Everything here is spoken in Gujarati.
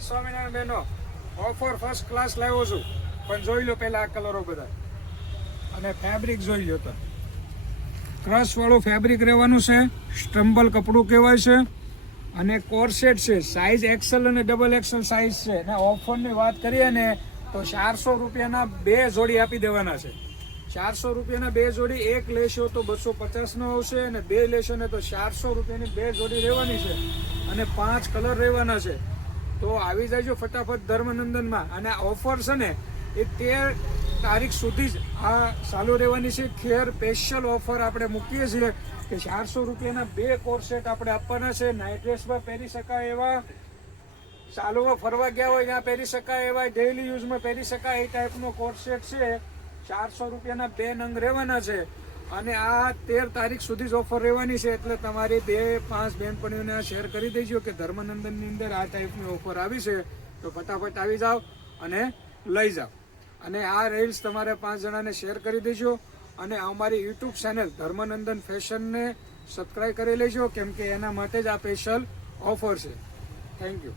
સ્વામિનારાયણ બહેનો, ઓફર ફર્સ્ટ ક્લાસ લાવ્યો છું, પણ જોઈ લો પહેલા આ કલરો બધા અને ફેબ્રિક જોઈ લો. તો ક્રશ વાળું ફેબ્રિક રહેવાનું છે, સ્ટ્રમ્બલ કપડું કહેવાય છે અને કોર્સેટ છે. સાઇઝ એક્સેલ અને ડબલ એક્સેલ સાઇઝ છે ને ઓફરની વાત કરીએ ને તો 400 રૂપિયાના 2 જોડી આપી દેવાના છે. 400 રૂપિયાના 2 જોડી, એક લેશો તો 250 નો આવશે અને 2 લેશો ને તો 400 રૂપિયાની 2 જોડી રહેવાની છે અને 5 કલર રહેવાના છે. તો આવી જાયજો ફટાફટ ધર્મનંદનમાં. અને આ ઓફર છે ને એ 13 તારીખ સુધી જ આ ચાલુ રહેવાની છે. ખેર સ્પેશિયલ ઓફર આપણે મૂકીએ છીએ કે 400 રૂપિયાના 2 કોર્સેટ આપણે આપવાના છે. નાઇટ ડ્રેસમાં પહેરી શકાય એવા, ચાલુમાં ફરવા ગયા હોય ત્યાં પહેરી શકાય એવા, ડેઇલી યુઝમાં પહેરી શકાય એ ટાઈપનો કોર્સેટ છે. 400 રૂપિયાના 2 નંગ રહેવાના છે અને આ 13 તારીખ સુધી જ ઓફર રહેવાની છે. એટલે તમારી 2-5 બહેનપણીઓને શેર કરી દેજો કે ધર્મનંદનની અંદર આ ટાઈપની ઓફર આવી છે, તો ફટાફટ આવી જાઓ અને લઈ જાઓ. અને આ રીલ્સ તમારે 5 જણાને શેર કરી દેજો અને અમારી યુટ્યુબ ચેનલ ધર્મનંદન ફેશનને સબસ્ક્રાઈબ કરી લેજો, કેમ કે એના માટે જ આ સ્પેશિયલ ઓફર છે. Thank you.